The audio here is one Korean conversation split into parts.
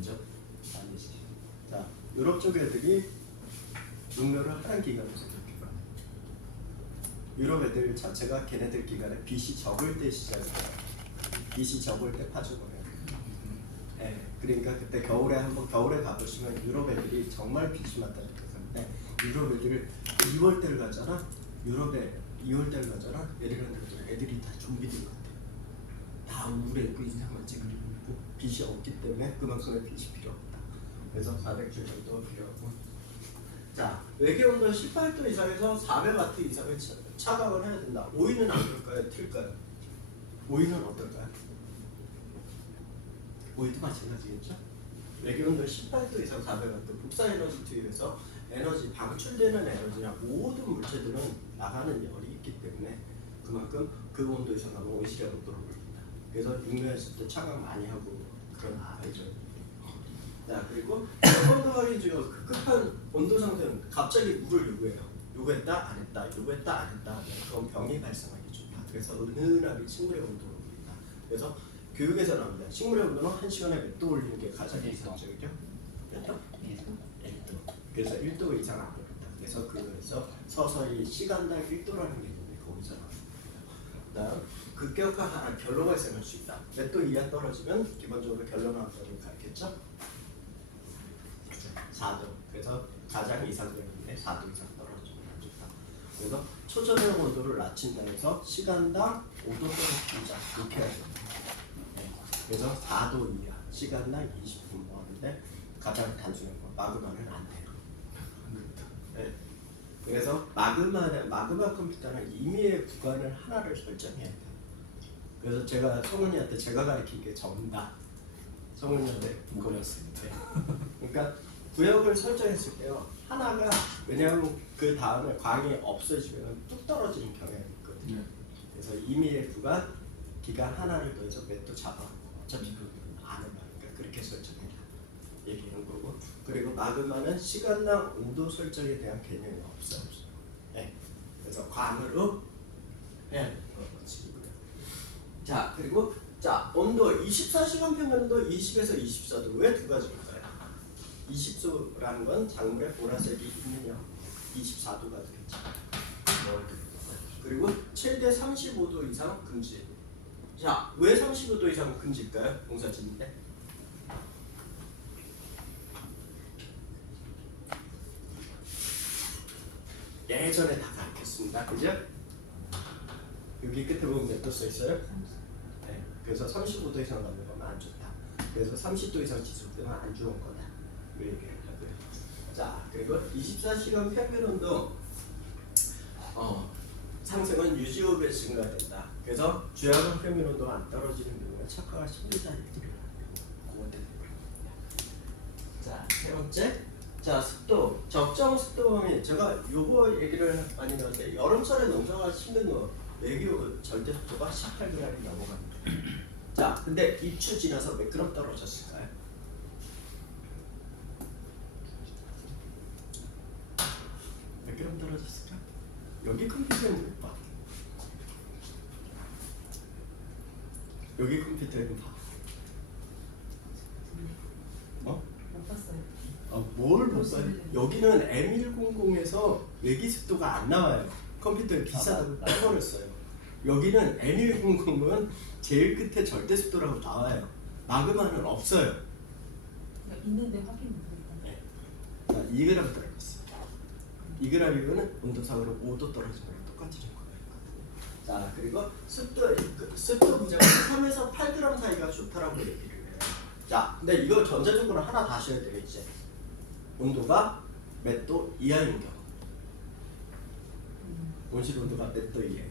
되죠? 아니지. 자, 유럽 쪽 애들이 육묘를 하는 기간에서 그렇게 봐. 유럽 애들 자체가 걔네들 기간에 빛이 적을 때 시작해요. 빛이 적을 때 파주거든요. 네, 그러니까 그때 겨울에 한번 겨울에 가보시면 유럽 애들이 정말 빛이 맞다는 거였는데 유럽 애들 2월달 가잖아. 유럽에 2월달 가잖아. 애들이 다 좀비들 같아. 다 우울해고 이상한 찌그리고 있고 빛이 없기 때문에 그만큼의 빛이 필요 없다. 그래서 400줄 정도 필요하고. 자, 외계온도 18도 이상에서 400W 이상의 차광을 해야 된다. 오이는 안 그럴까요? 틀까요? 오이는 어떨까요? 오이도 마찬가지겠죠? 외계온도 18도 이상 400W 복사 에너지 투입해서 에너지 방출되는 에너지나 모든 물체들은 나가는 열이 있기 때문에 그만큼 그 온도 이상 가면 온실의 온도를 올립니다. 그래서 육묘했을 때 차광 많이 하고 그런 아이죠. 자, 그리고 온도 확인 중에 급한 온도 상태는 갑자기 물을 요구했다 안 했다 요구했다 안 했다 그건 병이 발생하기 좋다. 그래서 은은하게 식물의 온도를 올립니다. 그래서 교육에서 나옵니다. 식물의 온도는 1시간에 몇 도 올리는 게 가장 이상적이죠? 몇 도? 1도. 그래서 1도 이상 안 올린다. 그래서 서서히 시간당 1도라는 개념이 거기서 나옵니다. 그다음 급격한 결로 발생할 수 있다. 몇 도 이하 떨어지면 기본적으로 결로 나온다고 가르쳤죠? 4도. 그래서 가장 이상적인데 4도 이상 떨어지면 안 좋다. 그래서 초저녁 온도를 낮춘다 해서 시간당 5도 떨어진다. 이렇게 해야 됩니다. 네. 그래서 4도 이하 시간당 20분 하는데 가장 단순한 건 마그마는 안 돼요. 네. 그래서 마그마 컴퓨터는 임의의 구간을 하나를 설정해야 돼요. 그래서 제가 성훈이한테 제가 가르친 게 전다. 성훈이한테 그거였습니다. 그러니까 구역을 설정했을 때요. 하나가 왜냐하면 그 다음에 광이 없어지면 뚝 떨어지는 경향이 있거든요. 그래서 임의의 구간 기간 하나를 더해서 몇 도 잡아놓고 어차피 그건 안 올라가니까 그렇게 설정해라 얘기하는 거고. 그리고 마그마는 시간당 5도 설정에 대한 개념이 없어요. 네. 그래서 광으로 해야 되는 거거든요. 자, 그리고 자 온도 24시간 평균도 20에서 24도 왜 두 가지일까요? 20도라는 건 작물에 보라색이 있느냐 24도가 되겠죠. 그리고 최대 35도 이상 금지. 자, 왜 35도 이상 금지일까요? 공사진인데 예전에 다 가르쳤습니다. 그죠? 여기 끝에 보면 몇 도 써 있어요? 네. 그래서 35도 이상 가는 건 안 좋다. 그래서 30도 이상 지속되면 안 좋은 거다. 이 얘기를 하고요. 자, 그리고 24시간 평균 온도 상승은 유지호흡에 증가된다. 그래서 주야간 평균 온도가 안 떨어지는 경우에 척화가 심리다 얘기를 하고 그것 때문에. 자, 세 번째. 자, 습도. 적정 습도 범위. 제가 요거 얘기를 많이 나왔는데 여름철에 농사가 힘든 거 외교 절대 습도가 18g이 넘어갑니다. 자, 근데 입추 지나서 몇 그램 떨어졌을까요? 몇 그램 떨어졌을까? 여기 컴퓨터에는 못 봐. 여기 컴퓨터에는 봐. 어? 못 봤어요. 뭘 못 봐요? 여기는 M100에서 외기 습도가 안 나와요. 컴퓨터에 비싸다고 빼버렸어요. 여기는 M100은 제일 끝에 절대 습도라고 나와요. 마그마는 없어요. 있는데 확인 못하니까. 네. 자, 2g 떨어졌어요. 2g이면 온도상으로 5도 떨어지는 거랑 똑같은 효과가 있거든요. 자, 그리고 습도 부정은 3에서 8g 사이가 좋다라고 얘기를 해요. 자, 근데 이거 전제적으로 하나 다 하셔야 돼요. 이제 온도가 몇 도 이하인 경우. 온실 온도가 몇 도 이하인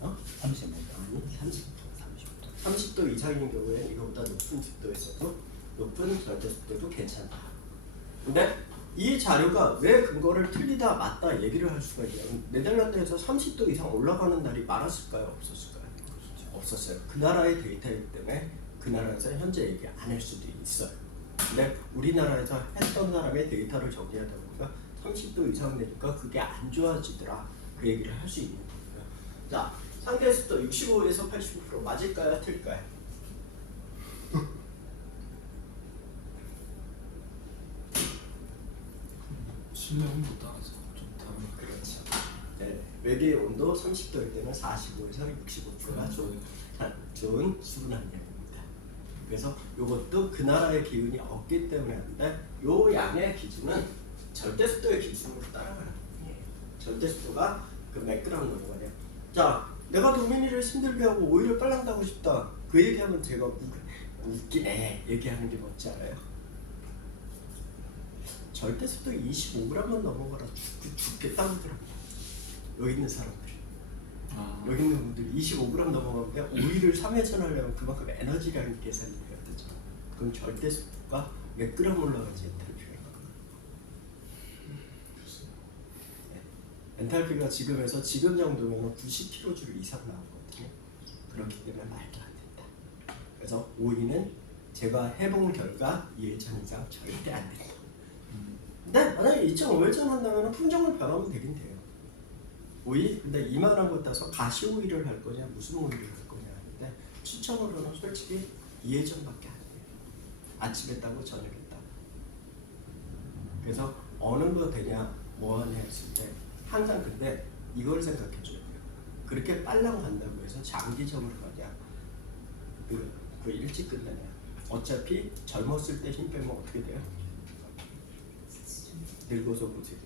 경우. 35도. 아니, 30도 이상인 경우에 이거보다 높은 습도에서도 높은 절대 습도도 괜찮다. 근데 이 자료가 왜 근거를 틀리다 맞다 얘기를 할 수가 있냐면 네덜란드에서 30도 이상 올라가는 날이 많았을까요? 없었을까요? 없었어요. 그 나라의 데이터이기 때문에 그 나라에서 현재 얘기 안 할 수도 있어요. 근데 우리나라에서 했던 사람의 데이터를 정리하다 보니까 30도 이상 되니까 그게 안 좋아지더라. 그 얘기를 할 수 있는 거고요. 자, 상대 습도 65에서 85% 맞을까요? 틀까요? 실내온 못 따라서 좀 다른 것 같아요. 그렇죠. 네, 외계의 온도 30도일 때는 45에서 65%가 좋은 수분함량입니다. 그래서 이것도 그 나라의 기운이 없기 때문에 하는데 요 양의 기준은 절대 습도의 기준으로 따라가는 거예요. 절대 습도가 그 몇 그램 넘어가요 자, 내가 도민이를 힘들게 하고 오히려 빨랑 가고 싶다. 그 얘기하면 제가 웃기네 얘기하는 게 뭔지 알아요? 절대 습도 25g만 넘어가라 죽겠다고 하더라고요. 여기 있는 사람들이. 여기 있는 분들이 25g 넘어가면 오일을 3회전 하려면 그만큼 에너지량이 계산이 돼야 되죠. 그럼 절대 습도가 몇 그램 올라가지 엔탈피가. 엔탈피가 지금에서 지금 정도면 90kJ 이상 나오거든요. 그렇기 때문에 말도 안 된다. 그래서 오이는 제가 해본 결과 2회전 이상 절대 안 된다. 근데 만약에 2.5회전 한다면 품종을 변하면 되긴 돼요. 오이? 근데 이만한 거 따서 가시 오이를 할 거냐 무슨 오이를 할 거냐 하는데 추천으로는 솔직히 2회전밖에 안 돼요. 아침에 따고 저녁에 따고. 그래서 어느 거 되냐 뭐 하냐 했을 때 항상 근데 이걸 생각해 줘야 돼요. 그렇게 빨랑 간다고 해서 장기적으로 가냐 그 일찍 끝나냐. 어차피 젊었을 때 힘 빼면 어떻게 돼요? 늙어서 보세요.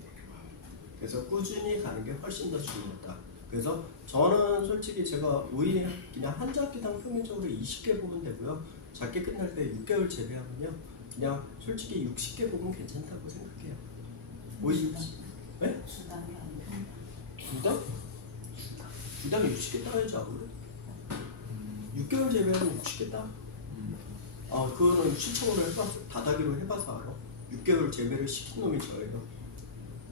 그래서 꾸준히 가는 게 훨씬 더 중요하다. 그래서 저는 솔직히 제가 오이 그냥 한 작기당 평균적으로 20개 보면 되고요. 작게 끝날 때 6개월 재배하면요. 그냥 솔직히 60개 보면 괜찮다고 생각해요. 오이 네? 주당이 아니라 주당? 주당에 60개 따야지 안 그래? 6개월 재배하면 60개 따? 아 그거는 시청으로 해봐서 다다기로 해봐서 알아. 6개월 재배를 시킨 놈이 저예요.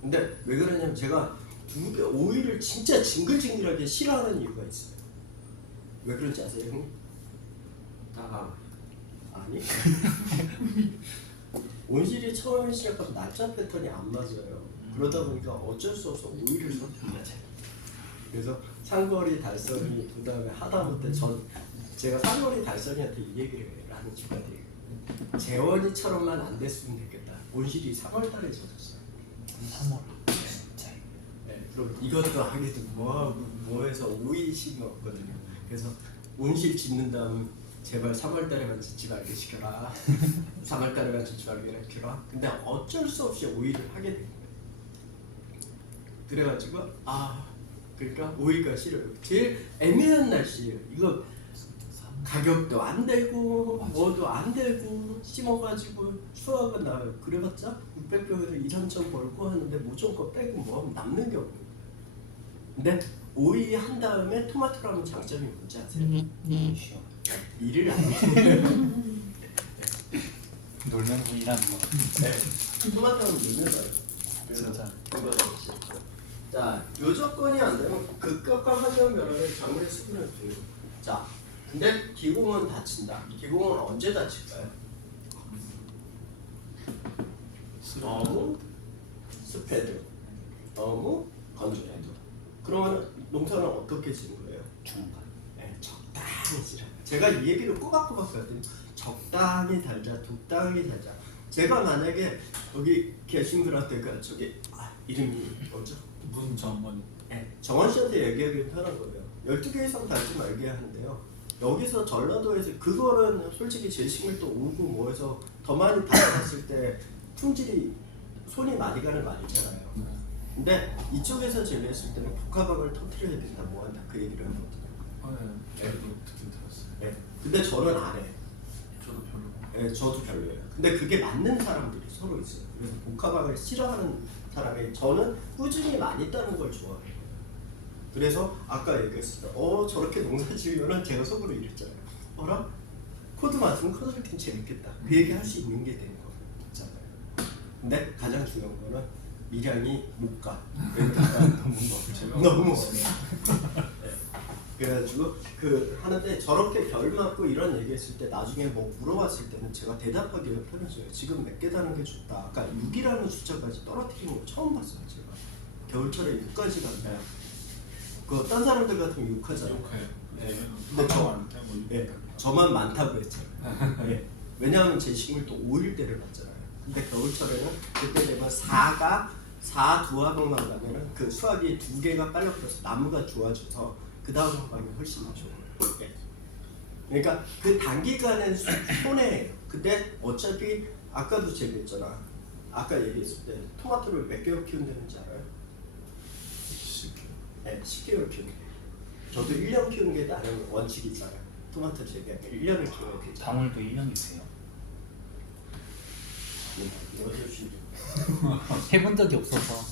근데 왜 그러냐면 제가 오이를 진짜 징글징글하게 싫어하는 이유가 있어요. 왜 그런지 아세요, 형님? 아니. 온실이 처음에 시작하면 날짜 패턴이 안 맞아요. 그러다 보니까 어쩔 수 없어 오이를 선택하죠. 그래서 상거리 달성이 그 다음에 하다못해 제가 상거리 달성이한테 이 얘기를 하는 주간이에요. 재원이처럼만 안 됐으면 되겠다. 온실이 3월달에 젖었어요. 3월 진짜. 네, 그럼 이것도 하기도 뭐해서 오이 심었거든요. 그래서 온실 짓는 다음 제발 3월달에만 짓지 말게 시켜라. 3월달에만 짓지 말게 시켜라. 근데 어쩔 수 없이 오이를 하게 된 거예요. 그래가지고 그러니까 오이가 싫어요. 제일 애매한 날씨예요. 이거 가격도 안 되고 뭐도 안 되고 심어가지고 수확은 나요. 그래봤자 600평에서 2~3천 벌고 하는데 모종거 빼고 뭐 하면 남는 게 없는 거예요. 근데 오이 한 다음에 토마토로 하면 장점이 뭔지 아세요? 쉬워. 일을 안 해요. 놀면 혼이라는 거. 네. 토마토는 밀면 나요. 진짜. 자, 요 조건이 안 되면 급격한 환경 변화를 작물의 수분을 줘요. 자, 근데 기공은 다친다. 기공은 언제 다칠까요? 너무 습해도, 너무 건조해도. 그러면 농사는 어떻게 지는 거예요? 중간. 네, 적당히 지라. 제가 이 얘기를 꼬박꼬박 하거든요. 적당히 달자, 적당히 달자. 제가 만약에 여기 계신 분한테 이름이 뭐죠? 문정원. 네, 정원 씨한테 얘기하기 편한 거예요. 12개 이상 달지 말게 하는데요. 여기서 전라도에서 그거는 솔직히 제식물도 오고 뭐해서 더 많이 달아놨을 때 품질이 손이 많이 가는 거 아니잖아요. 근데 이쪽에서 재배했을 때는 복합학을 터뜨려야 된다 뭐한다 그 얘기를 하거든요. 네, 저도 듣긴 들었어요. 네. 근데 저는 안 해. 저도 별로. 네, 저도 별로예요. 근데 그게 맞는 사람들이 서로 있어요. 그래서 복합학을 싫어하는 사람이 저는 꾸준히 많이 따는 걸 좋아해요. 그래서 아까 얘기했을 때 저렇게 농사 지으면은 제가 속으로 이랬잖아요. 어라? 코드 맞으면 컨설팅 재밌겠다. 그 얘기 할 수 있는 게 되는 거잖아요. 근데 가장 중요한 거는 미량이 못 가. 너무 먹어요. 네. 그래가지고 하는데 저렇게 별 맞고 이런 얘기했을 때 나중에 뭐 물어봤을 때는 제가 대답하기가 편해져요. 지금 몇 개 다는 게 좋다. 아까 6이라는 숫자까지 떨어뜨리는 거 처음 봤어요. 제가 겨울철에 6까지 간다. 딴 사람들 같으면 6하잖아요. 욕해요. 네. 근데 저만 많다고 했잖아요. 네. 왜냐하면 제 식물도 5일 때를 봤잖아요. 근데 겨울철에는 그때 되면 4가 4두화병만 가면은 그 수확이 2개가 빨려 들어서 나무가 좋아져서 그 다음 화방이 훨씬 좋아요. 예. 그러니까 그 단기간엔 손해예요. 근데 어차피 아까도 얘기했잖아. 아까 얘기했을 때 토마토를 몇 개월 키운다는지 알아요? 10개월. 네, 10개월 키우는 게. 저도 1년 키우는 게 나름 원칙이 있잖아요. 토마토 재배할 때 1년을 키워야 되죠. 방울도 1년이세요? 해본 적이 없어서.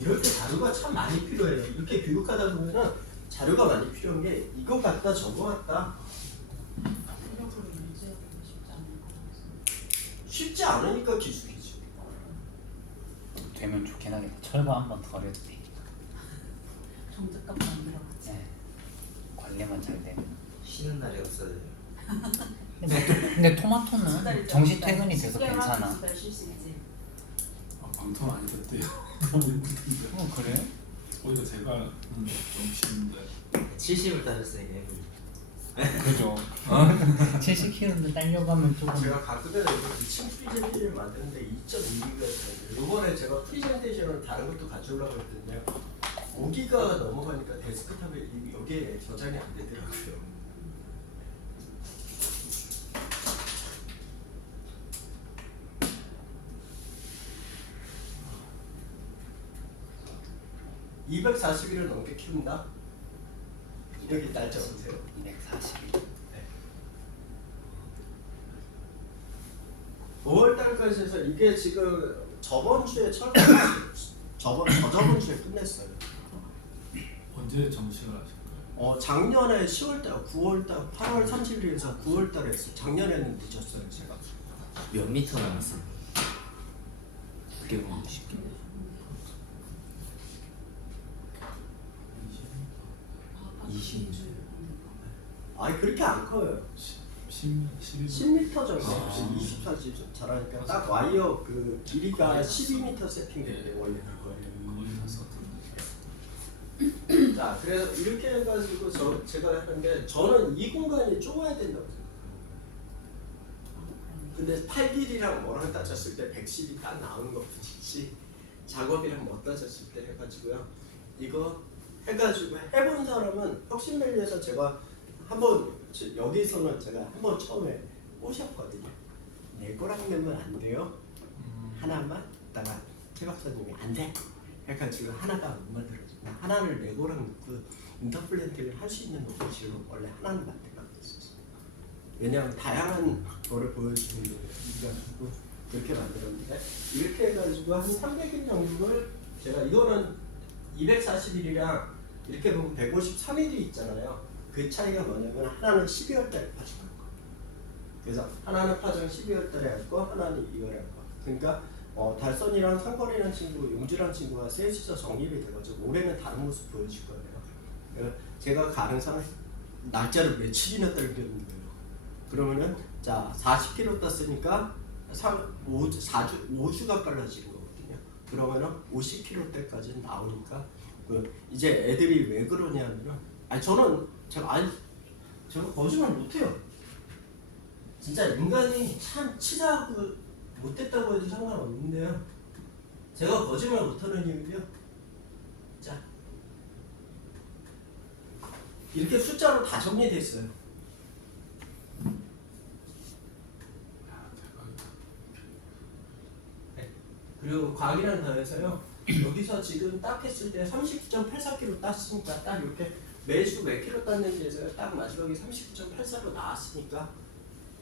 이럴 때 자료가 참 많이 필요해요. 이렇게 교육하다 보면은 자료가 많이 필요한 게 이거 같다 저거 같다 이력으로 문제가 되고 싶지 않은 거 같아서. 쉽지 않으니까 기술이지. 되면 좋긴 하겠다. 철거 한번 더 해도 돼. 정적값도 안 들어갔지. 네. 관리만 잘 되면. 쉬는 날이 없어요. 근데 토마토는 정시 퇴근이 돼서 괜찮아. 쉴수 있지. 아, 방통 안 됐대요. 너무 힘든데. 그래? 오히려 제가 좀 쉬는데. 70을 따졌으니까 해보니. 그죠. 70kg인데 딸려고 하면 조금. 제가 가끔은 층 프리젠테이션을 만드는데 2.2기가 되는데 이번에 제가 프리젠테이션을 다른 것도 가져오려고 했는데 5기가 넘어가니까 데스크탑에 여기에 저장이 안 되더라고요. 240일을 넘게 키운다? 여기 날짜 보세요. 240일. 5월달까지 해서 이게 지금 저번 주에 저저번 주에 끝냈어요. 언제 정식을 하실까요? 작년에 10월달, 9월달, 8월 30일에서 9월달에 했어요. 작년에는 늦었어요, 제가. 몇 미터 남았어? 그게 보면 쉽게. 아, 20. 아니 그렇게 안 커요. 11. 10m 정도, 아. 24지 잘하니까 딱 와이어 그 길이가 12m 세팅되는데 원래는 거예요. 거의 다 썼던데. 자, 그래서 이렇게 해가지고 제가 하는데 저는 이 공간이 좁아야 된다고 생각해요. 근데 팔 길이랑 뭐랑 따졌을 때 110이 딱 나오는 것 뿐이지 작업이랑 뭐 따졌을 때 해가지고요. 이거 해가지고 해본 사람은 혁신밸리에서 제가 한번 여기서는 제가 한번 처음에 오셨거든요. 내 거랑 내면 안 돼요. 하나만 있다가 최 박사님이 안 돼. 해가지고 하나가 못 만들어져. 하나를 레고랑 넣고 인터플랜트를 할 수 있는 로봇으로 원래 하나는 만들라고 했었어요. 왜냐하면 다양한 거를 보여주는 거고 그렇게 만들었는데 이렇게 해가지고 한 300일 정도를 제가 이거는 240일이랑 이렇게 보면 153일이 있잖아요. 그 차이가 뭐냐면 하나는 12월 달에 파종한 거. 그래서 하나는 파종 12월 달에 했고 하나는 2월에 한 거. 그러니까 달선이랑 상거리라는 친구, 용주라는 친구가 셋이서 정립이 돼가지고 올해는 다른 모습 보여줄 거예요. 그래서 제가 가능상 날짜를 며칠이나 떨겼는 거예요. 그러면은 자 40kg 땄으니까 5주가 빨라지는 거거든요. 그러면은 50kg 때까지 나오니까 이제 애들이 왜 그러냐면은 제가 거짓말 못해요. 진짜 인간이 참 치사하고 못됐다고 해도 상관없는데요. 제가 거짓말 못하는 이유는요. 자, 이렇게 숫자로 다 정리돼 있어요. 네. 그리고 과학이라는 더해서요. 여기서 지금 딱 했을 때 39.84kg 땄으니까 딱 이렇게 매주 몇 킬로 땄는지에서 딱 마지막에 39.84로 나왔으니까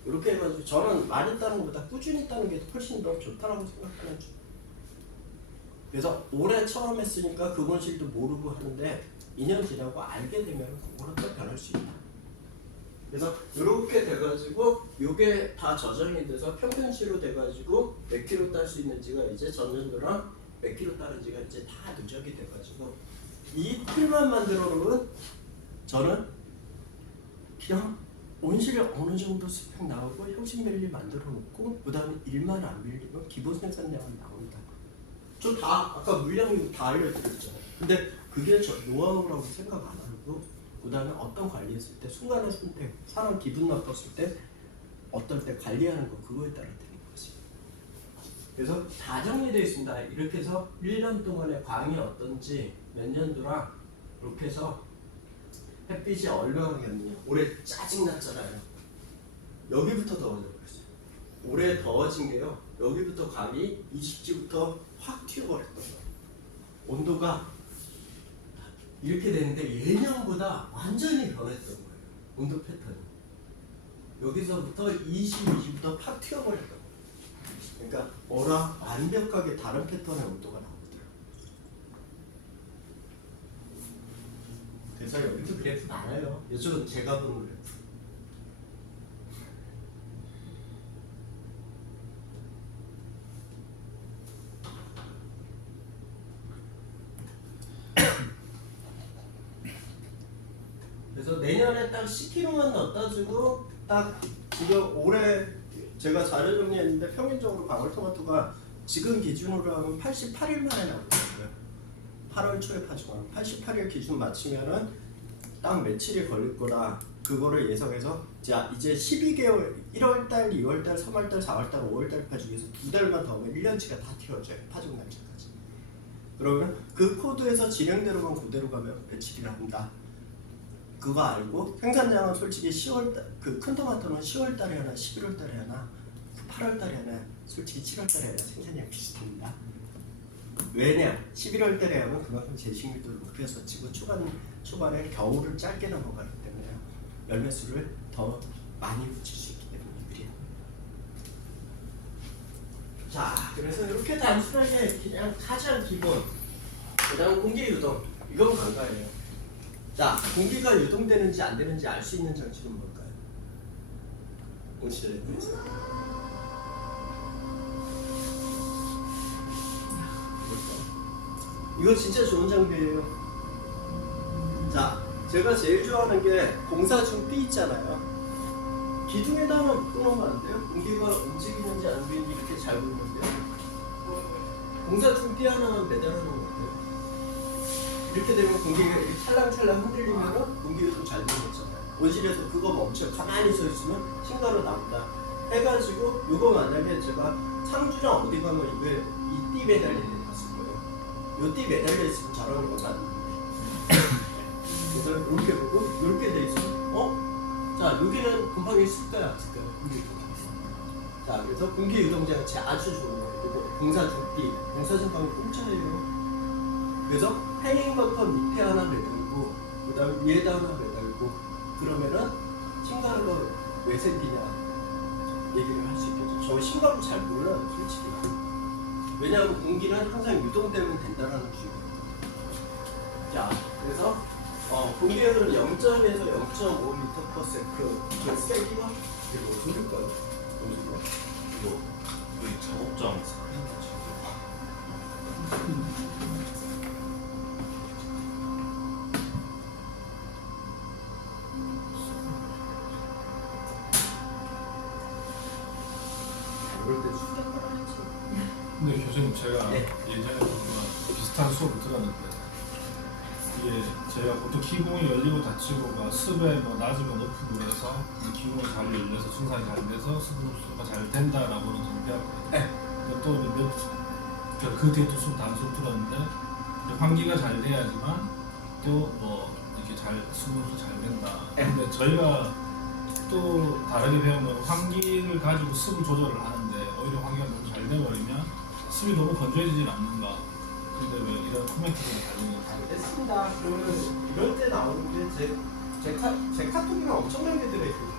이렇게 해가지고 저는 많이 따는 것보다 꾸준히 따는 게 훨씬 더 좋다라고 생각하는 중. 그래서 올해 처음 했으니까 그건실도 모르고 하는데 2년 지나고 알게 되면 그거는 또 변할 수 있다. 그래서 이렇게 돼가지고 이게 다 저장이 돼서 평균치로 돼가지고 몇 킬로 딸 수 있는지가 이제 전년도랑 몇 킬로 따는지가 이제 다 누적이 돼가지고 이 틀만 만들어 놓으면 저는 그냥 온실을 어느 정도 스펙 나오고 혁신밸리 만들어 놓고 그 다음에 일만 안 밀리면 기본 생산량은 나온다. 저 다 아까 물량 다 알려드렸잖아요. 근데 그게 저 노하우라고 생각 안 하고 그 다음에 어떤 관리했을 때 순간의 선택, 사람 기분 나빴을 때 어떨 때 관리하는 거 그거에 따라 되는 거지. 그래서 다 정리되어 있습니다. 이렇게 해서 1년 동안의 광이 어떤지 몇 년도랑 이렇게 해서 햇빛이 얼마나 겠느냐. 올해 짜증났잖아요. 여기부터 더워져 버렸어요. 올해 더워진 게요. 여기부터 광이 20지부터 확 튀어버렸던 거예요. 온도가 이렇게 되는데 예년보다 완전히 변했던 거예요. 온도 패턴이. 여기서부터 20, 20부터 팍 튀어버렸던 거예요. 그러니까 어라 완벽하게 다른 패턴의 온도가 나오더라고요. 그래서 여기도 그래프 많아요. 이쪽은 제가 본 그래프. 그래서 내년에 딱 10kg만 넣다 주고 딱 지금 올해 제가 자료 정리했는데 평균적으로 방울토마토가 지금 기준으로 하면 88일 만에 나오더라고요. 8월 초에 파종하면 88일 기준 맞추면은 딱 며칠이 걸릴 거라 그거를 예상해서 자 이제 12개월 1월달, 2월달, 3월달, 4월달, 5월달 파종해서 2달만 더 하면 1년치가 다 튀어져요. 파종 날짜까지. 그러면 그 코드에서 진행대로만 그대로 가면 며칠이라 한다. 그거 알고 생산량은 솔직히 10월달 그 큰 토마토는 10월달에 하나 11월달에 하나 8월달에 하나 솔직히 7월달에 하나 생산량 비슷합니다. 왜냐 11월달에 하면 그만큼 제식률도 높여서 치고 초반에 겨울을 짧게 넘어가기 때문에 열매수를 더 많이 붙일 수 있기 때문에 그래요. 자 그래서 이렇게 단순하게 그냥 가장 기본 그다음 공기 유동 이건 관가예요. 자, 공기가 유동되는지 안 되는지 알 수 있는 장치는 뭘까요? 온실레프에서. 이거 진짜 좋은 장비예요. 자, 제가 제일 좋아하는 게 공사 중 띠 있잖아요. 기둥에다만 끊으면 안 돼요? 공기가 움직이는지 안 움직이는지 이렇게 잘 보이는데요. 공사 중 띠 하나만 매달아 놓으면 돼요. 이렇게 되면 공기가 이렇게 찰랑찰랑 흔들리면 공기가 좀 잘 되는 거잖아요. 온실에서 그거 멈춰 가만히 서 있으면 신가루 나온다 해가지고 이거 만약에 제가 상주랑 어디 가면 왜 이 띠 매달린 데 봤을 거예요. 이 띠 매달려 있으면 저런 거 맞는데 그래서 이렇게 보고 이렇게 돼 있으면 자 여기는 금방 있을까요 안 있을까요? 자 그래서 공기 유동 장치 아주 좋은 거예요. 그리고 공사 중띠 공사 중 가면 공짜예요. 그래서 행잉 버터 밑에 하나 매달고 그 다음에 위에다 하나 매달고 그러면은 신가루가 왜 생기냐 얘기를 할 수 있겠죠. 저 신가루 잘 몰라요 솔직히. 왜냐하면 공기는 항상 유동되면 된다는 주의거든요. 자 그래서 공기의 흐름 0.에서 0.5m/s 저 세기가 이게 뭔 소리일까요? 뭔 소리야? 이거 우리 작업장 그럴 때 수작하라 했죠. 근데 교수님 제가 네. 예전에 비슷한 수업을 들었는데 이게 제가 보통 기공이 열리고 닫히고가 습에 뭐 낮으면 높은 물에서 기공이 잘 열려서 증산이 잘 돼서 수분 흡수가 잘 된다라고는 좀 배웠거든요. 네. 근데 또그 뒤에 또 다른 수업 들었는데 환기가 잘 돼야지만 또 뭐 이렇게 잘 수분 흡수 잘 된다. 근데 저희가 또 다르게 배우면 환기를 가지고 습을 조절을 하는데 오히려 환기가 너무 잘 돼버리면 습이 너무 건조해지질 않는가. 근데 왜 이런 코멘트들이 달리는 건지. 알겠습니다. 그러면 이럴 때 나오는 게 제 카톡이랑 엄청난 게 들어있거든요.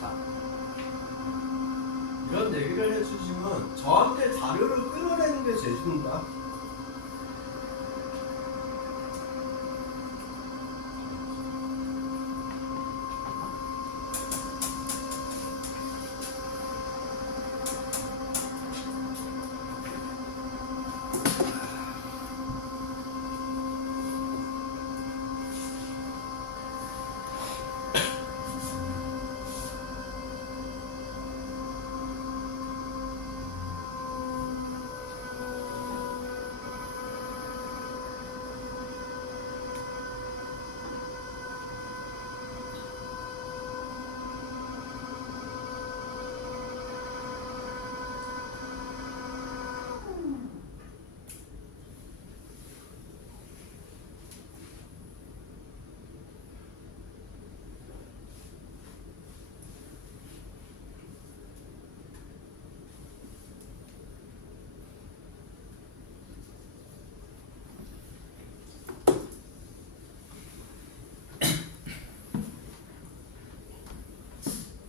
자, 이런 얘기를 해주시면 저한테 자료를 끌어내는 게 재주입니다.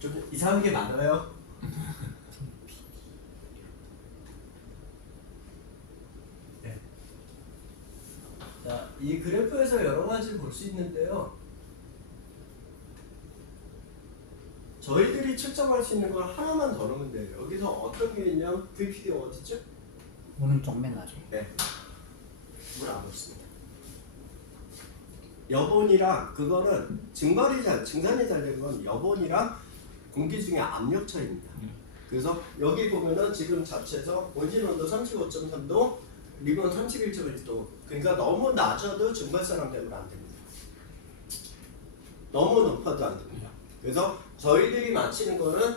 좀 이상한 게 많아요. 네. 자, 이 그래프에서 여러 가지 볼 수 있는데요. 저희들이 측정할 수 있는 걸 하나만 더 넣으면 돼요. 여기서 어떤 게 있냐? VPD 어디죠? 오른쪽 맨 나중에. 네. 물안 먹습니다. 여본이랑 그거는 증산이 잘 된 건 여본이랑 공기 중에 압력 차이입니다. 그래서 여기 보면은 지금 자체에서 원심 온도 35.3도, 리본 31.1도. 그러니까 너무 낮아도 증발선 압력은 안 됩니다. 너무 높아도 안 됩니다. 그래서 저희들이 맞히는 거는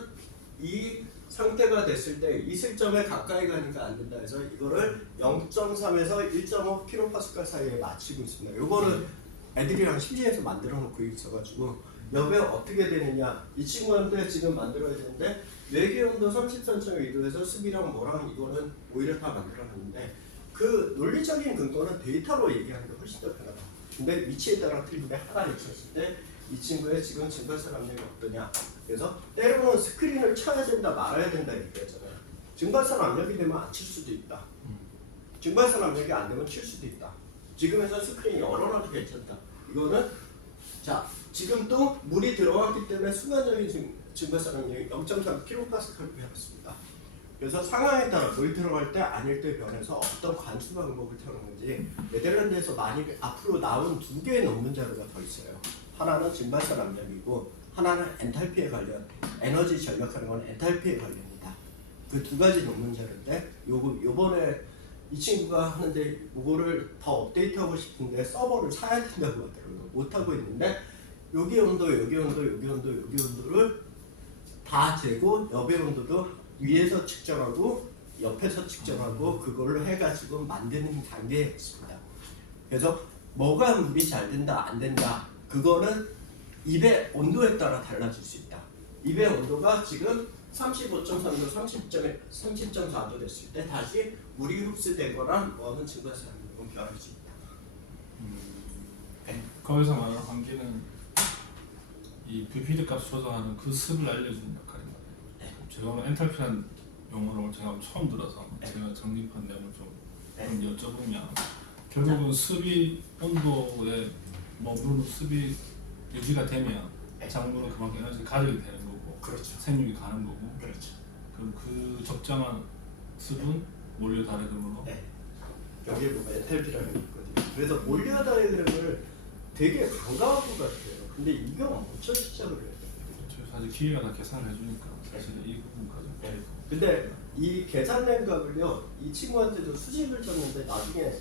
이 상태가 됐을 때 이슬점에 가까이 가니까 안 된다 해서 이거를 0.3에서 1.5 kPa 사이에 맞추고 있습니다. 요거는 애들이랑 심지어서 만들어 놓고 있어가지고 여기에 어떻게 되느냐, 이 친구한테 지금 만들어야 되는데 외계 온도 33.2도에서 습이랑 뭐랑 이거는 오히려 다 만들어 놨는데 그 논리적인 근거는 데이터로 얘기하는 게 훨씬 더 편하다. 근데 위치에 따라 틀린데 하나를 쳤을 때 이 친구의 지금 증발선 압력이 어떠냐. 그래서 때로는 스크린을 쳐야 된다 말아야 된다 얘기하잖아요. 증발선 압력이 되면 안 칠 수도 있다. 증발선 압력이 안 되면 칠 수도 있다. 지금에서 스크린이 열어놔도 괜찮다. 이거는 자 지금 또 물이 들어갔기 때문에 순간적인 증발선 압력이 0.3 kPa를 배웠습니다. 그래서 상황에 따라 물 들어갈 때 아닐 때 변해서 어떤 관수 방법을 타는지 네덜란드에서 많이 앞으로 나온 두 개의 논문 자료가 더 있어요. 하나는 증발선 압력이고 하나는 엔탈피에 관련, 에너지 전력하는 건 엔탈피에 관련이다. 그 두 가지 논문 자료인데 요번에 이 친구가 하는데 이거를 더 업데이트하고 싶은데 서버를 사야 된다고 하더라고요. 못 하고 있는데 여기 온도, 여기 온도, 여기 온도, 여기 온도를 다 재고 여배 온도도 위에서 측정하고 옆에서 측정하고 그걸로 해가지고 만드는 단계에 있습니다. 그래서 뭐가 물이 잘 된다 안 된다 그거는 입의 온도에 따라 달라질 수 있다. 입의 온도가 지금 35.3도, 30.4도 됐을 때 다시 물이 흡수되거나 뭐하는 증발선 압력은 변할 수 있다. 거기서 말하는 환기는 이 VPD 값 조정하는 그 습을 알려주는 역할인 거예요. 제가 오늘 엔탈피라는 용어를 제가 처음 들어서 제가 정립한 내용을 좀 여쭤보면 결국은 습이 온도에 머무르는 습이 유지가 되면 작물은 그만큼 에너지를 가져야 되는 거고 그렇죠. 생육이 가는 거고 그렇죠. 그럼 그 적정한 습은 몰려 다이그램으로 네. 여기에 보면 엔탈피라는 게 있거든요. 그래서 몰려 다이그램을 되게 간과한 것 같아요. 근데 이거 엄청 시작을 해요. 사실 기계가 다 계산을 해주니까 사실 이 부분까지. 네. 근데 이 계산된 값을요, 이 친구한테도 수식을 쳤는데 나중에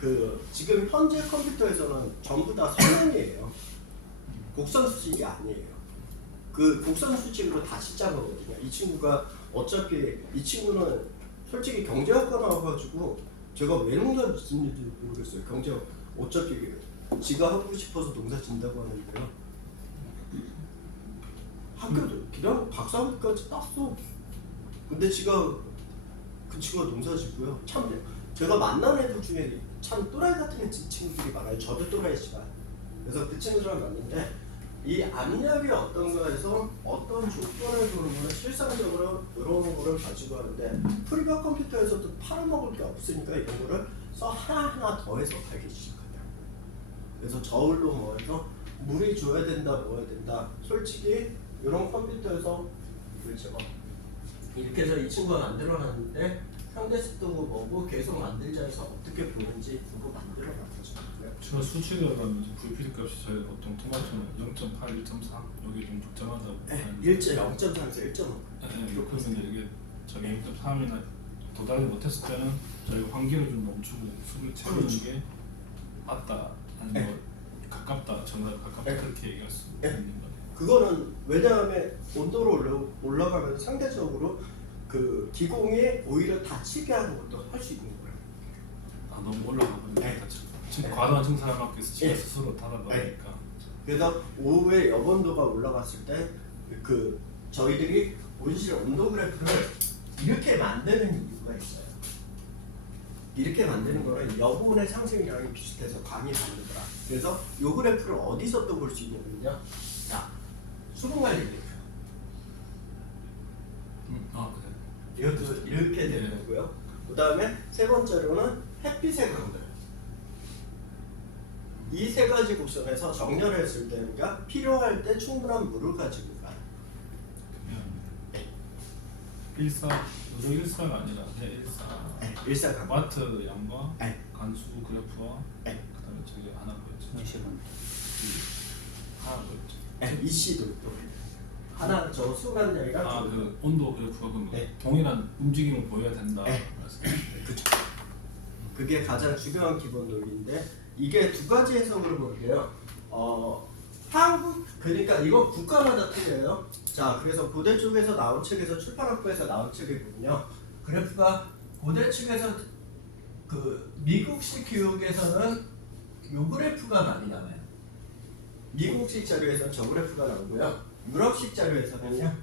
그 지금 현재 컴퓨터에서는 전부 다 선행이에요. 곡선 수식이 아니에요. 그 곡선 수식으로 다시 짜거든요. 이 친구가 어차피 이 친구는 솔직히 경제학과 나와가지고 제가 왜 농사 짓는지 모르겠어요. 경제학 어차피 지가 하고 싶어서 농사 짓는다고 하는데요. 학교도 그냥 박사학위까지 땄어. 근데 지가 그 친구가 농사 짓고요. 참 제가 만난 애들 중에 참 또라이 같은 친구들이 많아요. 저도 또라이지만. 그래서 그 친구들랑 만났는데 이 압력이 어떤가 해서 어떤 조건을 두는 거는 실상적으로 이런 거를 가지고 하는데 프리바 컴퓨터에서도 팔아먹을 게 없으니까 이런 거를 하나하나 더해서 가기 시작하냐. 그래서 저울로 뭐 해서 물이 줘야 된다 뭐 해야 된다. 솔직히 이런 컴퓨터에서 제가 이렇게 해서 이 친구가 만들어놨는데 상대 습도고 뭐고 계속 만들자 해서 어떻게 보는지 보고 만들어놨거든요. 제가 수치를 하면 VPD 값이 저희 보통 토마토는 0.8, 1.4 여기 좀 적정하다고. 네, 0.3에서 1.5. 네, 그러면 이게 저기 0.3이나 도달을 못했을 때는 저희 환기를 좀 멈추고 습을 채우는 그렇죠. 게 맞다 아니면 뭐 가깝다 정답 가깝다 네. 그렇게 얘기할 수 네. 있는 거예요. 그거는 왜냐하면 온도로 올라가면 상대적으로 그 기공이 오히려 다치게 하는 것도 할 수 있는 거예요. 아 너무 올라가 버리니까 네. 지금 네. 과도한 증사를 막기 위해서 제가 네. 스스로 닫아버리니까. 그래서 오후에 여건도가 올라갔을 때 그 저희들이 온실 온도 그래프를 이렇게 만드는 이유가 있어요. 이렇게 만드는 거는 여분의 상승이랑 비슷해서 강이 다르더라. 그래서 이 그래프를 어디서 또 볼 수 있느냐? 자, 수분 관리 그래프. 아 그래. 이것도 이렇게 되는 거고요. 그 다음에 세 번째로는 햇빛의 강도. 이 세 가지 곡선에서 정렬했을 때 우리가 필요할 때 충분한 물을 가지고 가요. 그러면 일사가 아니라 해일사. 네, 일사 강도. 와트 양과 네. 간수 그래프와 네. 그다음에 저기 하나 보였죠. 이식은 하나 보였죠. 네, EC도 또 하나 저 수간장이랑 아그 온도 그래프가 그럼 네. 동일한 움직임을 보여야 된다. 네. 그쵸. 그게 가장 중요한 기본 논리인데 이게 두 가지 해석으로 볼게요. 한국 그러니까 이거 국가마다 틀려요. 자, 그래서 고대 쪽에서 나온 책에서 출판학부에서 나온 책에 보면요, 그래프가 고대 측에서 그 미국식 교육에서는 요 그래프가 많이 나와요. 미국식 자료에서는 저 그래프가 나오고요. 유럽식 자료에서는요.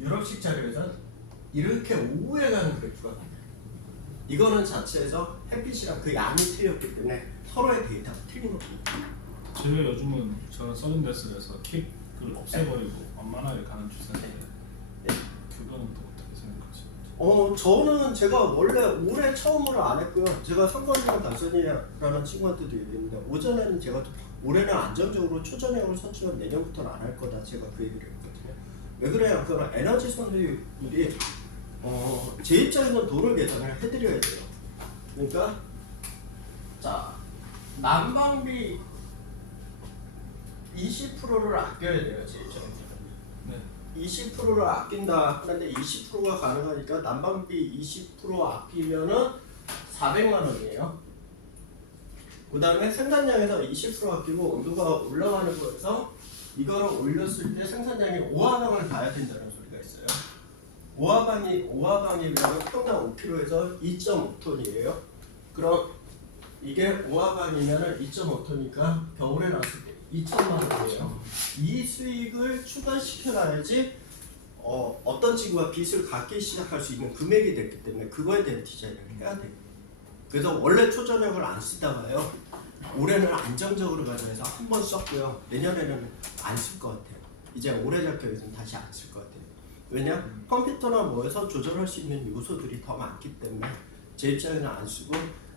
유럽식 자료에서는 이렇게 오후에 가는 그래프가 많아요. 이거는 자체에서 햇빛이랑 그 양이 틀렸기 때문에 서로의 데이터가 틀린 겁니다. 제가 요즘은 저는 서든데스에서 킥을 없애버리고 완만하게 가는 추세인데 그거는 또 어떻게 생각하시나요? 저는 제가 원래 올해 처음으로 안 했고요. 제가 성건이랑 단선이라는 친구한테도 얘기했는데 오전에는 제가 올해는 안정적으로 초저녁을 선출한 내년부터는 안 할 거다 제가 그 얘기를 했거든요. 왜 그래요? 그건 에너지 선수들이 제 입장에서는 돈을 계산을 해드려야 돼요. 그러니까 자, 난방비 20%를 아껴야 돼요, 제 입장에서는. 네. 20%를 아낀다 하는데 20%가 가능하니까 난방비 20% 아끼면은 400만 원이에요. 그 다음에 생산량에서 20% 아끼고 온도가 올라가는 거에서 이거를 올렸을 때 생산량이 5하방을 가야 된다는 소리가 있어요. 5하방이면 평당 5kg에서 2.5톤이에요. 그럼 이게 5하방이면 2.5톤이니까 겨울에 나왔을 때 2천만 원이에요. 이 수익을 추가시켜놔야지 어떤 친구가 빚을 갚기 시작할 수 있는 금액이 됐기 때문에 그거에 대한 디자인을 해야 돼요. 그래서 원래 초저녁을 안 쓰다가요, 올해는 안정적으로 가자 해서 한 번 썼고요. 내년에는 안 쓸 것 같아요. 이제 올해 작격에서는 다시 안 쓸 것 같아요. 왜냐? 컴퓨터나 뭐에서 조절할 수 있는 요소들이 더 많기 때문에 제 입장에는 안 쓰고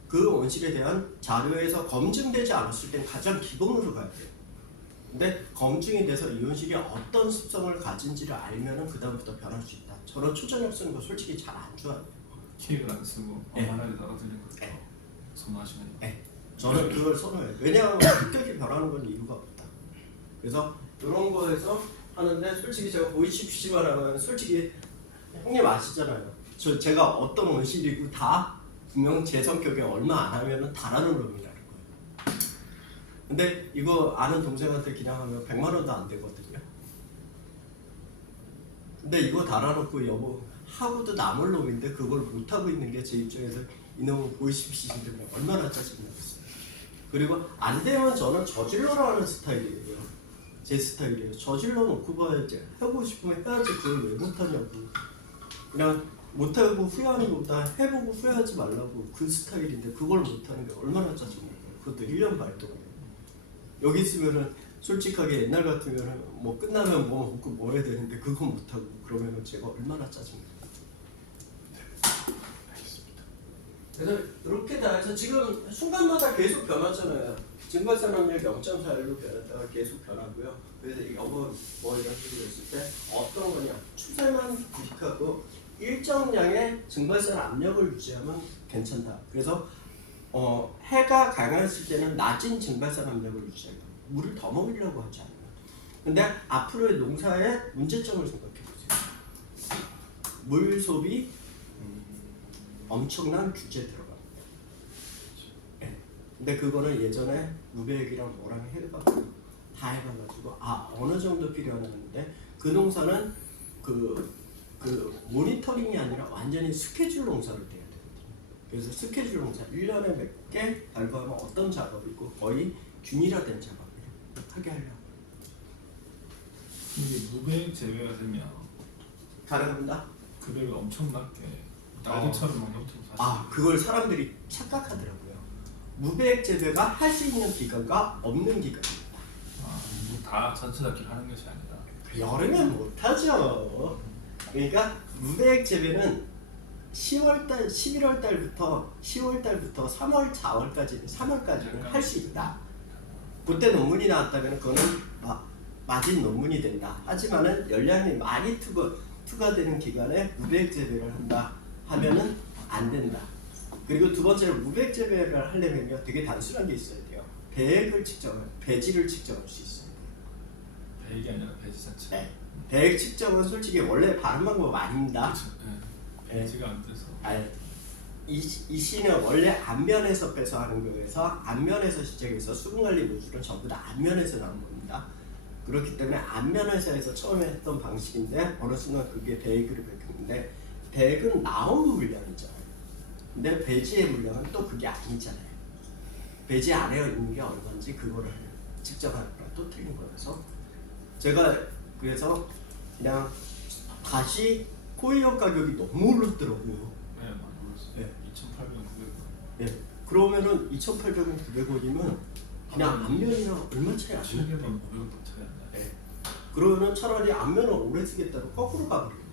그 온실에 대한 자료에서 검증되지 않았을 땐 가장 기본으로 가야 돼요. 근데 검증이 돼서 이 온실이 어떤 습성을 가진지를 알면은 그 다음부터 변할 수 있다. 저는 초저녁 쓰는 거 솔직히 잘 안 좋아해요. 킥을 안 쓰고 네. 완만하게 달아드리는 걸 네. 선호하시네요. 네. 저는 그걸 선호해요. 왜냐하면 급격히 변하는 건 이유가 없다. 그래서 이런 거에서 하는데 솔직히 제가 보이시피시만 하면 솔직히 형님 아시잖아요. 제가 어떤 온실이고 다 분명 제 성격에 얼마 안 하면은 다라는 놈이라는 거예요. 근데 이거 아는 동생한테 그냥 하면 100만 원도 안 되거든요. 근데 이거 달아놓고 여보 하고도 남을 놈인데 그걸 못 하고 있는 게 제 입장에서 이놈은 보이시피시 때문에 얼마나 짜증나겠어요. 그리고 안 되면 저는 저질러라 하는 스타일이에요. 제 스타일이에요. 저질러 놓고 봐야지. 하고 싶으면 해야지. 그걸 왜 못하냐고. 그냥 못하고 후회하는 것보다 해보고 후회하지 말라고 그 스타일인데 그걸 못하는 게 얼마나 짜증나요. 그것도 1년 반 동안. 여기 있으면은 솔직하게 옛날 같으면은 뭐 끝나면 뭐 먹고 뭐 해야 되는데 그거 못하고 그러면은 제가 얼마나 짜증나요. 그래서 이렇게 다 해서 지금 순간마다 계속 변하잖아요. 증발산업률 0.41로 변했다가 계속 변하고요. 그래서 이거 뭐 이런 식으로 했을 때 어떤 거냐, 추세만 구식하고 일정량의 증발산 압력을 유지하면 괜찮다. 그래서 해가 강했을 때는 낮은 증발산 압력을 유지해요. 물을 더 먹이려고 하지 않아요. 근데 앞으로의 농사의 문제점을 생각해 보세요. 물 소비 엄청난 규제 들어갑니다. 네. 근데 그거는 예전에 무배액이랑 뭐랑 해봐가지고 다 해봐가지고 어느 정도 필요하는데 그 농사는 그 모니터링이 아니라 완전히 스케줄 농사를 돼야 되거든요. 그래서 스케줄 농사 1년에 몇 개 발표하면 어떤 작업이고 거의 균일화된 작업이에요. 하게 하려고. 이게 무배액 제외가 되면 가능합니다. 급여가 엄청나게 날개처럼 막 형태로 사실. 그걸 사람들이 착각하더라고요. 무배액 재배가 할 수 있는 기간과 없는 기간입니다. 뭐 다 전체 닫기를 하는 것이 아니라 여름엔 못하죠. 그러니까 무배액 재배는 10월달, 11월달부터 10월달부터 3월, 4월까지, 3월까지는 할 수 있다. 그때 논문이 나왔다면 그거는 맞은 논문이 된다. 하지만은 열량이 많이 투과되는 기간에 무배액 재배를 한다 하면은 안 된다. 그리고 두 번째로 무배액 재배를 하려면요 되게 단순한 게 있어야 돼요. 배액을 측정할, 배지를 측정할 수 있어요. 배액이 아니라 배지 자체. 네. 배액 측정은 솔직히 원래 바른 방법 아닙니다. 네. 배지가 안 돼서. 아니, 이 시는 원래 앞면에서 빼서 하는 거여서 앞면에서 시작해서 수분관리 노즐은 전부 다 앞면에서 나온 겁니다. 그렇기 때문에 앞면에서 해서 처음에 했던 방식인데 어느 순간 그게 배액으로 바뀌었는데 배액은 나온 물량이잖아요. 근데 배지의 물량은 또 그게 아니잖아요. 배지 아래에 있는 게 얼마인지 그거를 측정하니까 또 틀린 거라서 제가 그래서 그냥 다시 코이어 가격이 너무 오르더라고요. 네, 많이 올랐어요. 네. 2,800원, 900원. 예. 그러면은 2,800원, 900원이면 그냥 앞면이랑 얼마 차이 안 나요. 700원, 500원 더 차이 안 나요. 예. 그러면은 차라리 앞면을 오래 쓰겠다고 거꾸로 가버려요.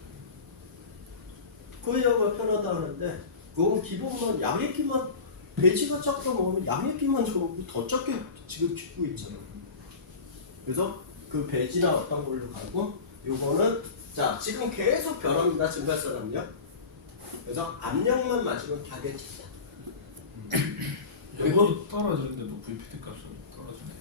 코이어가 편하다 하는데 그건 기본만 양액기만 배지가 작다 먹으면 양액기만 좋고 더 적게 지금 키우고 있잖아요. 그래서 그 배지나 어떤 걸로 가고 요거는 자 지금 계속 변합니다. 증가선은요. 그래서 압력만 맞으면 다 괜찮다. 그리고 배액이 떨어지는데도 VPD 값은 떨어지네요.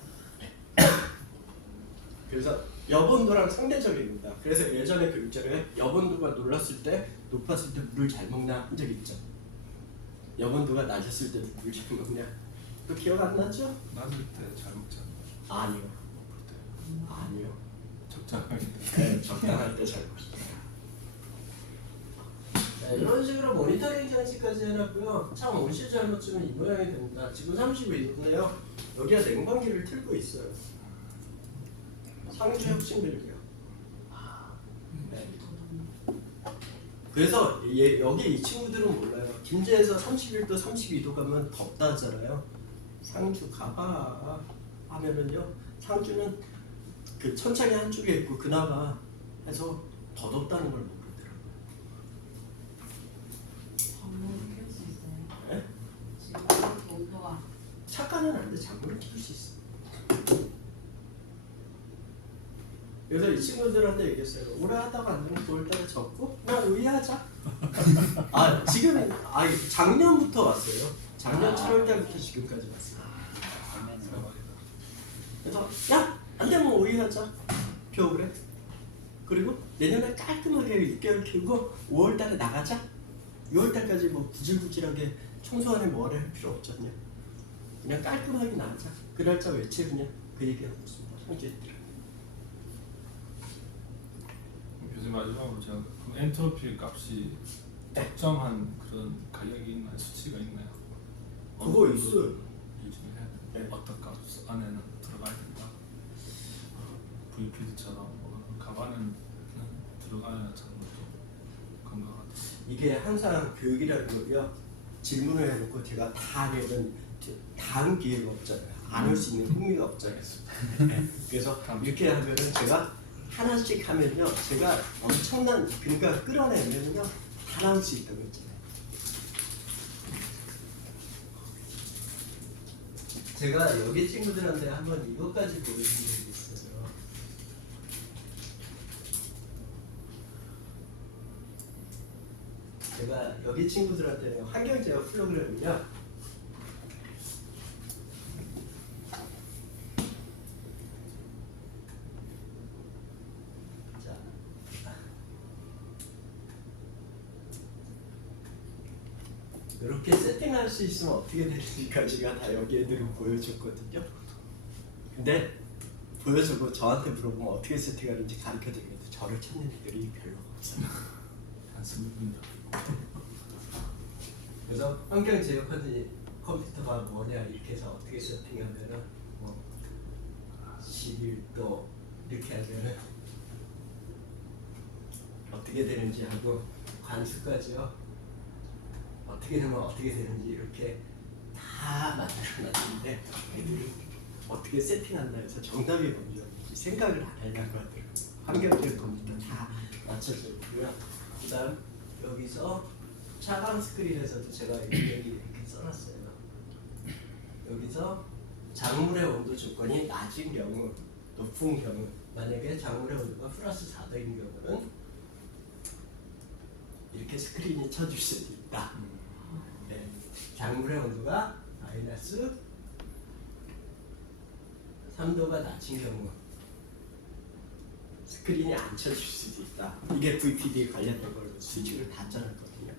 그래서 여본도랑 상대적입니다. 그래서 예전에 교육자료에 여본도가 놀랐을 때 높았을 때 물을 잘 먹나 한 적이 있죠. 여본도가 낮았을 때도 물을 잘 먹냐? 또 기억 안 나죠? 낮을 때 잘 먹지 않나요? 아니요. 높을 때 아니요. 적당하게. 네, 적당할 때 잘 먹어요. 네, 이런 식으로 모니터링 장치까지 해놨고요. 참 온실 잘못 주면 이 모양이 됩니다. 지금 32도인데요. 여기가 냉방기를 틀고 있어요. 상주 혁신들이요. 네. 그래서 여기 이 친구들은 몰라요. 김제에서 31도, 32도 가면 덥다 하잖아요. 상주 가봐 하면은요. 상주는 그 천장이 한쪽에 있고 그나마 해서 더 덥다는 걸 모르더라고요. 방문을 키울 수 있어요. 네? 지금 이렇게 온도가 착가는 안 돼. 작물을 키울 수 있어. 그래서 이 친구들한테 얘기했어요. 오래 하다가 안 되면 9월달에 접고 그냥 의의하자. 아 지금 작년부터 왔어요. 작년 7월달부터 지금까지 왔어요. 그래서 야 안 되면 오이하자 겨울에. 그리고 내년에 깔끔하게 6개월 키우고 5월달에 나가자. 6월달까지 뭐 구질구질하게 청소하네 뭐하래 할 필요 없잖냐. 그냥 깔끔하게 나가자. 그 날짜 외채 그냥 그 얘기하고 있습니다. 성주애들. 교수님 마지막으로 제가 그 엔트로피 값이 적정한 그런 가격이 있나요? 수치가 있나요? 그거 있어요. 유지를 해야 돼. 네. 어떤 값 안에는 들어가야 된다. VPD처럼 가방에는 들어가야 작물도 건강하다. 이게 항상 교육이라는 거고요. 질문을 해놓고 제가 다 하려면 다음 기회가 없잖아요. 안 할 수 있는 흥미가 없잖아요. 네. 그래서 이렇게 하면은 제가 하나씩 하면요. 제가 엄청난 그러니까 끌어내면요. 다 나올 수 있다고 했잖아요. 제가 여기 친구들한테 한번 이것까지 보여준 적이 있어요. 제가 여기 친구들한테는 환경제어 프로그램이요. 자, 이렇게 세팅할 수 있으면 어떻게 되는지까지가 다 여기 애들은 보여줬거든요. 근데 보여주고 저한테 물어보면 어떻게 세팅하는지 가르쳐드리는데 저를 찾는 애들이 별로 없어요. 단순합니다. 그래서 환경 제어 컴퓨터가 뭐냐 이렇게 해서 어떻게 세팅하면은 뭐 11도 이렇게 하면은 어떻게 되는지 하고 관수까지요. 어떻게 되면 어떻게 되는지 이렇게 다 만들어놨는데 애들이 어떻게 세팅한다 해서 정답이 뭔지 생각을 안 하려고 하더라고요. 환경적 컴퓨터 다 맞춰져 있고요. 그다음 여기서 차강 스크린에서도 제가 여기 이렇게 써놨어요. 여기서 작물의 온도 조건이 낮은 경우, 높은 경우, 만약에 작물의 온도가 플러스 4도인 경우는 이렇게 스크린이 쳐줄 수도 있다. 네. 작물의 온도가 마이너스 3도가 낮은 경우 스크린이 안 쳐줄 수도 있다. 이게 VPD에 관련된 걸로 수식을 다 짜놨거든요.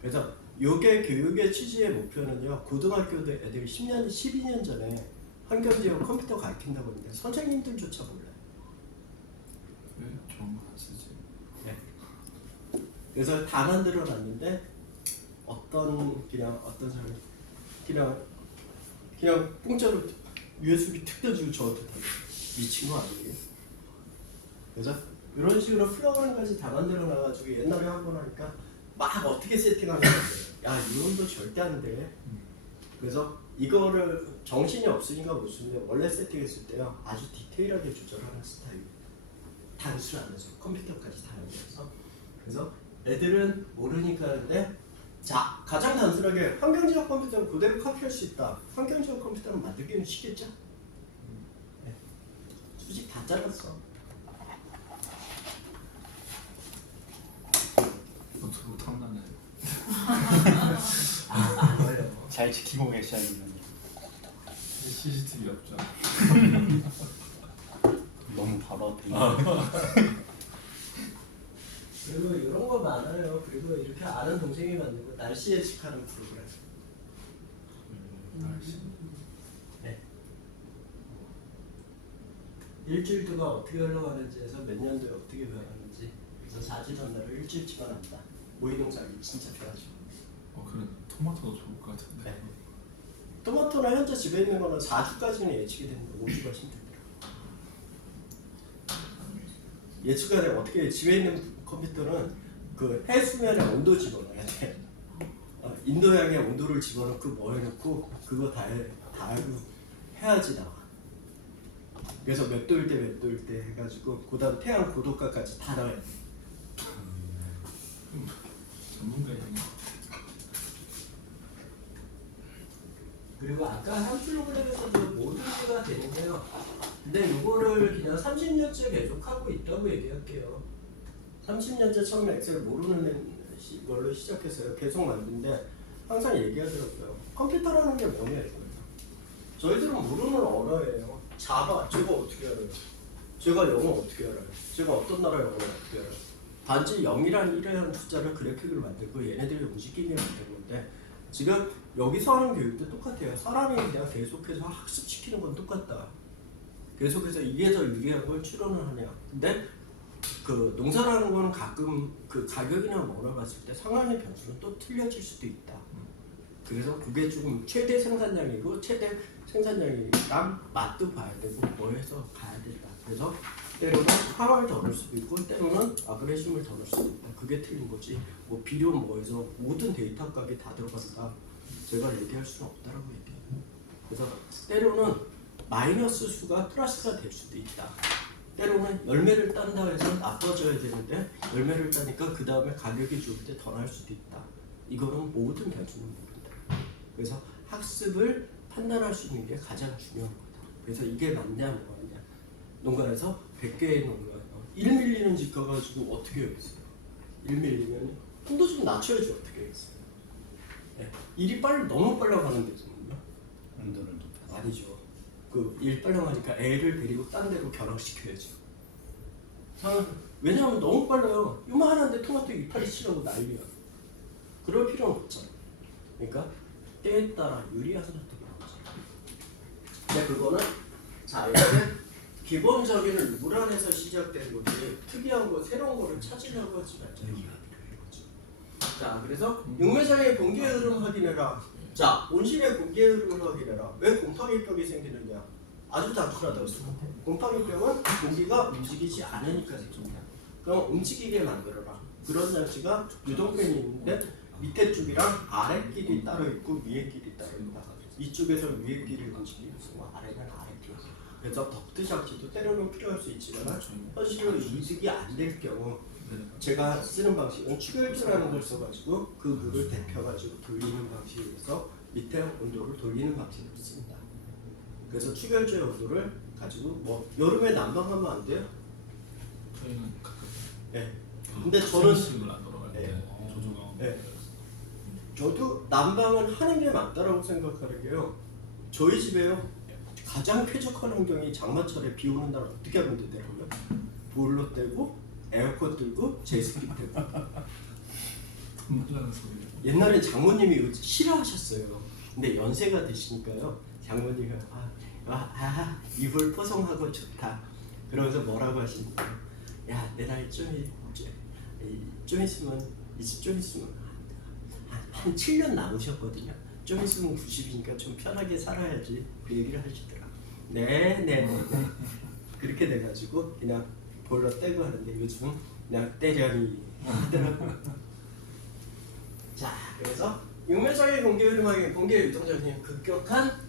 그래서 요게 교육의 취지의 목표는요. 고등학교 애들이 10년, 12년 전에 환경지역 컴퓨터 가르친다고 하는데 선생님들조차 몰라요. 왜 좋은 거 안 쓰지? 네. 그래서 다 만들어 놨는데 어떤 사람이 그냥 공짜로 USB 툭 떼주고 저한테 다 미친 거 아니에요? 그래서 이런 식으로 프로그램까지 다 만들어 놔가지고 옛날에 하고 나니까 막 어떻게 세팅하는 거예요. 야 이런도 절대 안 돼. 그래서 이거를 정신이 없으니까 못 쓰는데 원래 세팅했을 때요 아주 디테일하게 조절하는 스타일. 단수 안에서 컴퓨터까지 다 연결해서. 그래서 애들은 모르니까 하는데 자 가장 단순하게 환경지역 컴퓨터는 그대로 카피할 수 있다. 환경지역 컴퓨터는 만들기는 쉽겠죠? 네. 수직 다 잘랐어. 노트북 탐나네. 안 와요. 잘 지키고 계셔야겠네요. CCTV 없죠. 너무 바로 앞에 그리고 이런 거 많아요. 그리고 이렇게 아는 동생이 만들고 날씨 예측하는 프로그램. 날씨. 네. 일주일도가 어떻게 흘러가는지에서 몇 년도에 어떻게 변하는지. 그래서 사지선날을 일주일치만 한다. 모의동작이 진짜 편하죠. 그래 토마토도 좋을 것 같은데. 네. 토마토나 현재 집에 있는 거는 4주까지는 예측이 되는데 5주가 힘들더라고요. 예측가 되면 어떻게 집에 있는 컴퓨터는 그 해수면에 온도 집어넣어야 돼. 인도양의 온도를 집어넣고 뭐 해놓고 그거 다 알고 해야지 나와. 그래서 몇 도일 때 몇 도일 때 해가지고 그다음 태양 고도가까지 다 나와야 돼. 전문가이네. 그리고 아까 한 프로그램에서도 모두가 되는데요. 근데 이거를 그냥 30년째 계속 하고 있다고 얘기할게요. 30년째 처음에 엑셀을 모르는 걸로 시작해서요. 계속 만드는데 항상 얘기하더라고요. 컴퓨터라는 게 뭐냐 이거예요. 저희들은 모르는 언어예요. 자바, 제가 어떻게 알아요? 제가 영어 어떻게 알아요? 제가 어떤 나라 영어를 어떻게 알아요? 단지 0이란 1이라는 숫자를 그래픽을 만들고 얘네들이 움직이게 만든 건데 지금 여기서 하는 교육도 똑같아요. 사람이 그냥 계속해서 학습시키는 건 똑같다. 계속해서 이게 더 유리한 걸 추론을 하냐. 근데 그 농사라는 거는 가끔 그 가격이나 뭐나 봤을 때 상황의 변수는 또 틀려질 수도 있다. 그래서 그게 조금 최대 생산량이고 최대 생산량이랑 맛도 봐야 되고 뭐 해서 가야 된다. 그래서 때로는 화를 더 넣을 수도 있고 때로는 아그레심을 더 넣을 수도 있다. 그게 틀린 거지. 뭐 비료 뭐해서 모든 데이터 값이 다 들어간다. 제가 얘기할 수는 없다라고 얘기해요. 그래서 때로는 마이너스 수가 플러스가 될 수도 있다. 때로는 열매를 딴다 해서 나빠져야 되는데 열매를 따니까 그 다음에 가격이 좋을 때 더 날 수도 있다. 이거는 모든 변수는 모른다. 그래서 학습을 판단할 수 있는 게 가장 중요한 거다. 그래서 이게 맞냐 뭐냐. 농가에서 100개의 농가 1밀리는 집 가가지고 어떻게 하겠어요? 1밀리면 온도 좀 낮춰야지 어떻게 하겠어요? 네. 일이 너무 빨라 가는 데서는요? 온도를 높여서 아니죠. 그 일 빨라 가니까 애를 데리고 딴 데로 결혼시켜야죠. 왜냐하면 너무 빨라요. 요만한데 토마토 이파리 치려고 난리야. 그럴 필요는 없잖아. 그러니까 때에 따라 유리한 선택이 나오죠. 근데 그거는 자 이렇게 기본적인 룰 안에서 시작된 거지 특이한 거 새로운 거를 찾으려고 하지 말자 이 거죠. 자 그래서 육매장의 공기의 흐름 확인해라. 자 온실의 공기의 흐름을 확인해라. 왜 곰팡이병이 생기느냐? 아주 단순하다고 생각해요. 곰팡이병은 공기가 움직이지 않으니까 생깁니다. 그럼 움직이게 만들어라. 그런 장치가 유동팬이 있는데 밑에 쪽이랑 아래 길이 따로 있고 위에 길이 따로 있다. 이쪽에서 위에 길을 움직이고 아래는 아래 길. 그래서 덕트 장치도 때로는 필요할 수 있지만 그렇죠. 현실로 이득이 안 될 경우 네. 제가 쓰는 방식은 축열주라는 걸 써가지고 그 물을 데펴가지고 돌리는 방식에서 밑에 온도를 돌리는 방식을 씁니다. 그래서 축열주의 온도를 가지고 뭐 여름에 난방하면 안 돼요? 저희는 가끔 네. 근데 저는 스를 안 돌아갈 때 네. 조조가 네. 저도 난방은 하는 게 맞다라고 생각하는 게요. 저희 집에요 가장 쾌적한 환경이 장마철에 비 오는 날 어떻게 하면 되더라고요? 보일러 떼고 에어컨 들고 제습기 떼고. 끝나는 소리. 옛날에 장모님이 싫어하셨어요. 근데 연세가 드시니까요. 장모님이 이불 포송하고 좋다. 그러면서 뭐라고 하시는데, 야, 내 나이 좀 있으면 한 7년 남으셨거든요. 좀 있으면 90이니까 좀 편하게 살아야지. 그 얘기를 하시더라. 네. 그렇게 돼가지고 그냥 보일러 떼고 하는데 요즘은 그냥 때려니 하더라고. 자, 그래서 육면상의 공기 흐름하기 공기의 유동적인 급격한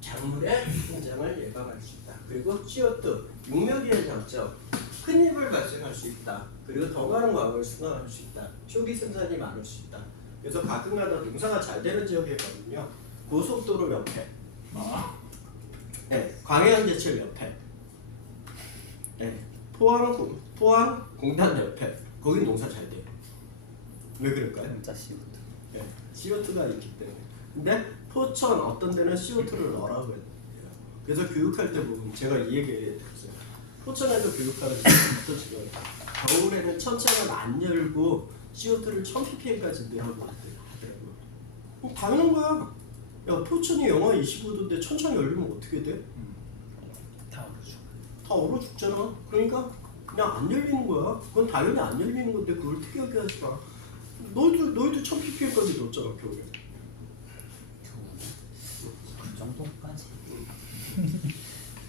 작물의 성장을 예방할 수 있다. 그리고 CO2 육묘기의 장점, 큰 힘을 발생할 수 있다. 그리고 더 많은 광을 수강할 수 있다. 초기 생산이 많을 수 있다. 그래서 가끔가다 농사가 잘 되는 지역에 가면요 고속도로 옆에, 네, 광해안제철 옆에, 네, 포항 공단 옆에 거기 농사 잘 돼요. 왜 그럴까요? 진짜 씨부터. 네, CO2가 있기 때문에. 근데 포천 어떤 데는 CO2를 넣으라고 해요. 그래서 교육할 때 보면 제가 이 얘기 들었어요. 포천에도 교육하는 어떤 지금 겨울에는 천창을 안 열고 CO2를 1000ppm까지 넣으라고 하더라고요. 당연한 거야. 야, 포천이 영하 25도인데 천창 열리면 어떻게 돼? 다 얼어줘. 다 얼어 죽잖아. 그러니까 그냥 안 열리는 거야. 그건 당연히 안 열리는 건데 그걸 특이하게 하지 마. 너희도 1000ppm까지 넣었잖아 겨울에. 그 정도까지.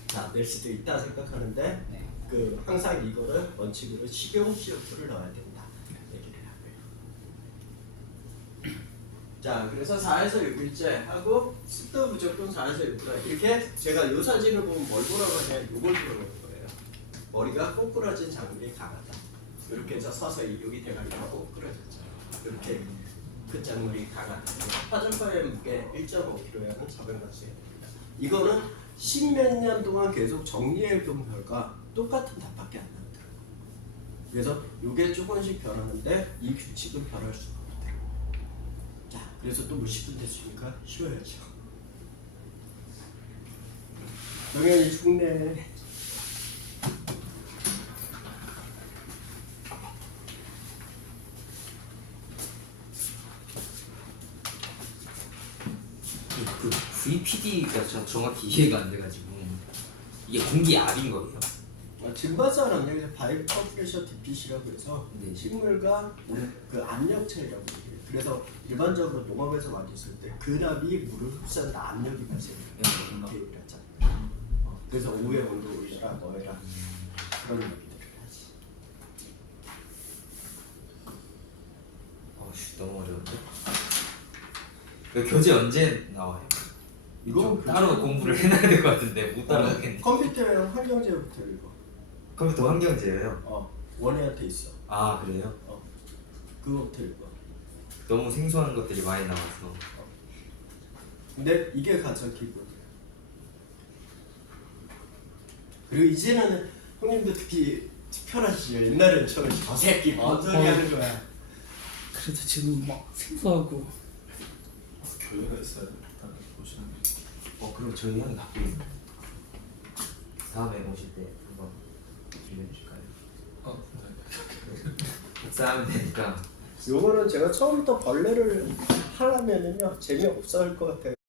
자, 낼 수도 있다 생각하는데 네. 그 항상 이거를 원칙으로 식용 CO2를 넣어야 된다 얘기를 하고요. 자, 그래서 4에서 6일째 하고 습도 무조건 4에서 6일 이렇게 제가 이 사진을 보면 뭘 보라고 하냐면 이걸 보라고 하는 거예요. 머리가 꼬꾸라진 작물이 강하다. 이렇게 해서 서서히 여기 대가리가 꼬꾸라졌죠. 이렇게 그 작물이 강하다. 파전파의 무게 1.5kg라는 작은 값이에요. 이거는 십몇 년 동안 계속 정리해본 결과 똑같은 답밖에 안 나오더라고요. 그래서 이게 조금씩 변하는데 이 규칙은 변할 수가 없더라고요. 자, 그래서 또 몇십 분 됐으니까 쉬어야죠. 영현이 죽네. 그 VPD가 저 정확히 이해가 안 돼가지고 이게 공기 압인 거예요? 증발사는 여기서 바이퍼 프레셔 디핏이라고 해서 네. 식물과 그 압력체라고 얘기해요. 그래서 일반적으로 농업에서 많이 쓸 때 근압이 물을 흡수한다 압력이 발생해요. 이렇게 얘기를 하잖아요. 그래서 오후에 온도 올려라 뭐해라 그런 얘기들을 하지. 어씨 너무 어려운데. 그 교재 언제 나와요? 이건 따로 공부를 해놔야 될 것 같은데 못 따라가겠네. 컴퓨터랑 환경제부터 읽어. 컴퓨터 환경제예요? 원에한테 있어. 아 그래요? 그거부터 읽어. 너무 생소한 것들이 많이 나와서. 근데 이게 가장 기본이야. 그리고 이제는 형님도 특히 특별하시죠. 옛날에는 저는 저 새끼 뭔 소리 하는 거야. 그래도 지금 막 생소하고. 교회가 있어야 다들 보시는 게. 그럼 저희 형이 갖고 있는 다음에 오실 때 한번 빌려주실까요? 네. 복사하면 되니까. 요거는 제가 처음부터 벌레를 하려면은요 재미없어 할 것 같아요.